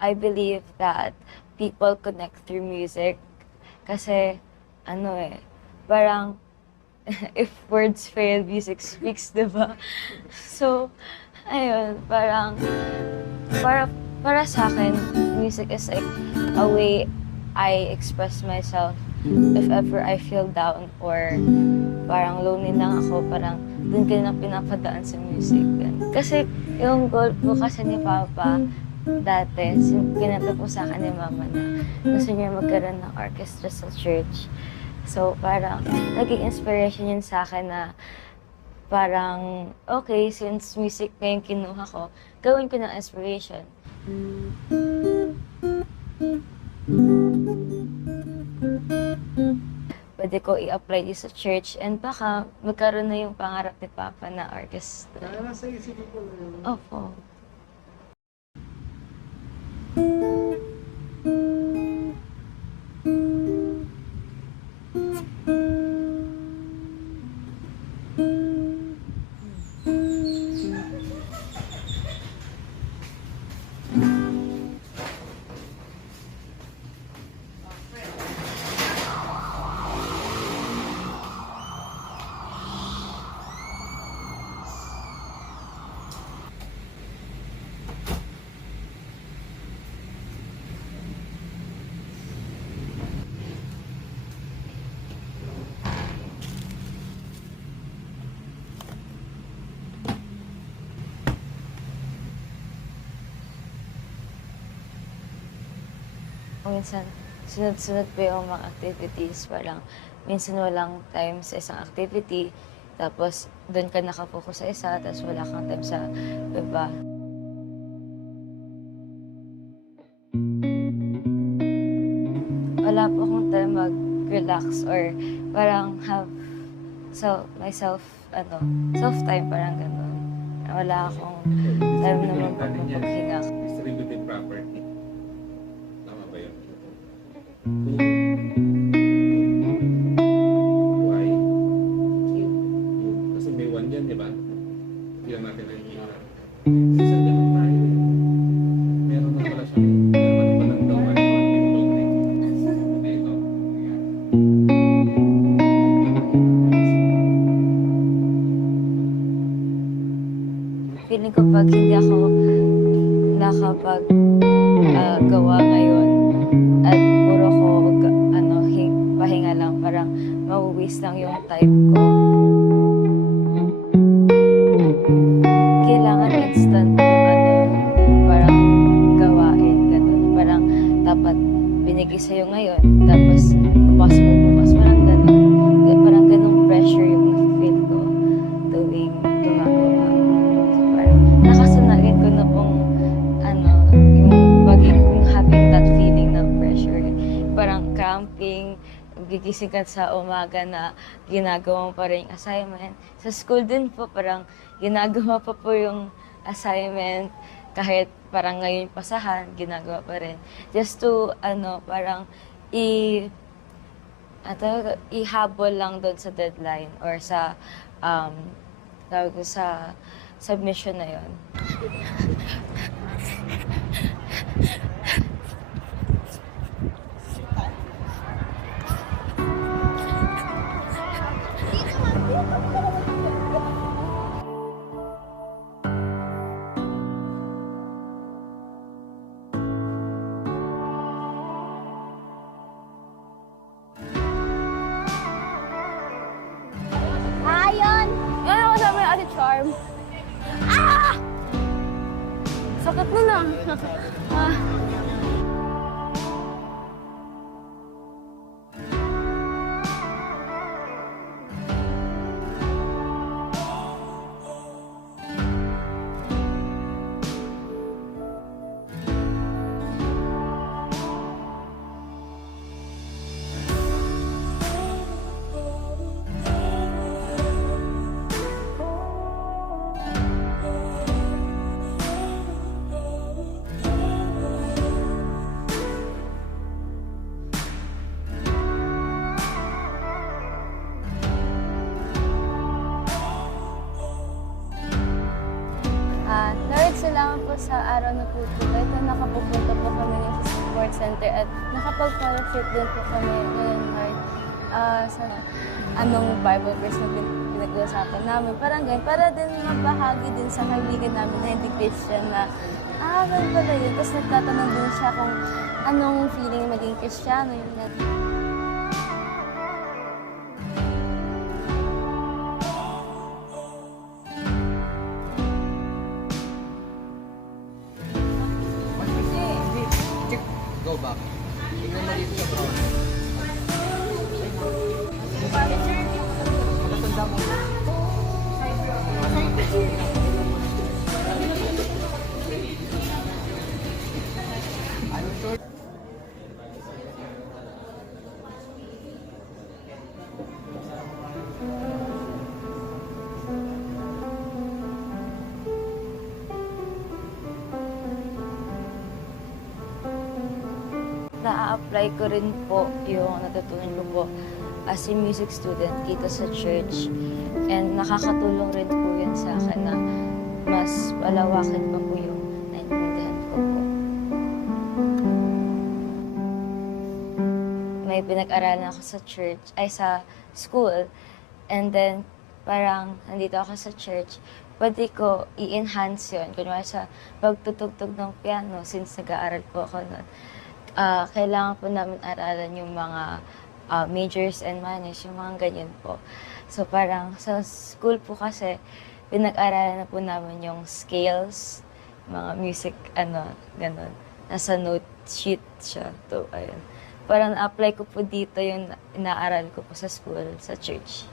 I believe that people connect through music kasi parang if words fail, music speaks, di ba? So, ayun, para, para sa akin, music is like a way I express myself if ever I feel down or parang lonely lang ako, parang dun ko na pinapadaan sa music. Kasi yung goal po kasi ni Papa, dati, pinata po sa akin ni Mama na gusto niya magkaroon ng orchestra sa church. So, parang naging inspiration yun sa akin na parang, okay, since music na yung kinuha ko, gawin ko ng inspiration. Pwede ko i-apply din sa church and baka magkaroon na yung pangarap ni Papa na orchestra. Nasa isipin ko na yun. Opo. Minsan, sunod-sunod po yung mga activities. Parang minsan walang time sa isang activity, tapos doon ka nakapokus sa isa, tapos wala kang time sa iba. Wala po akong time mag-relax or parang have self-time, parang gano'n. Wala akong time naman pagpapahinga. Distributed property. Tama ba yun? Why? Kasi may one dyan, di ba? Hindi lang natin nakikita. Kasi ganun tayo eh. Meron na pala siyang meron pa ng dawan. Dito. Feeling ko pag hindi ako gawa ngayon at puro ko pahinga lang, parang mawi-waste lang yung time ko. Kailangan instant yung parang gawain, ganun. Parang dapat binigay sa'yo ngayon, tapos papasok mo bukas, parang ganun. Parang ganung pressure yung na-feel ko tuwing gumagawa. So, parang nakasanayin ko na pong yung having that feeling ng pressure. Parang cramping, gigising ka sa umaga na ginagawa mo pa rin yung assignment. Sa school din po, parang ginagawa pa po yung assignment. Kahit parang ngayon pasahan, ginagawa pa rin. Just to, parang ihabol lang doon sa deadline or sa, sa submission na yon. Ayun! Yan ako kasama yung Ate Charm. Ah! Sakit na na. Ah. po sa araw na po ito, ito nakapupunta po kami ng sa support center at nakapag-fellowship din po kami ngayon, Lord, sa anong Bible verse na pinag-uusapan namin. Parang ganyan, para din mabahagi din sa kaibigan namin na hindi Christian na, ganun pala yun. Tapos nagtatanong din siya kung anong feeling maging Kristiyano yun. Go back. Tingnan mo dito sa bro. Matatanda mo. I'm sure. Na-apply ko rin po yung natutunan ko po as a music student dito sa church. And nakakatulong rin po yun sa akin na mas palawakin pa po yung naintindihan ko po. May pinag-aralan ako sa church, ay sa school. And then, parang nandito ako sa church, pwede ko i-enhance yun. Kunwari sa pagtutugtog ng piano, since nag-aaral po ako nun. Kailangan po namin aralan yung mga majors and minors, yung mga ganyan po. So parang sa school po kasi, pinag-aralan na po namin yung scales, mga music, ganun. Nasa note sheet siya. To, ayun. Parang na-apply ko po dito yung inaaral ko po sa school, sa church.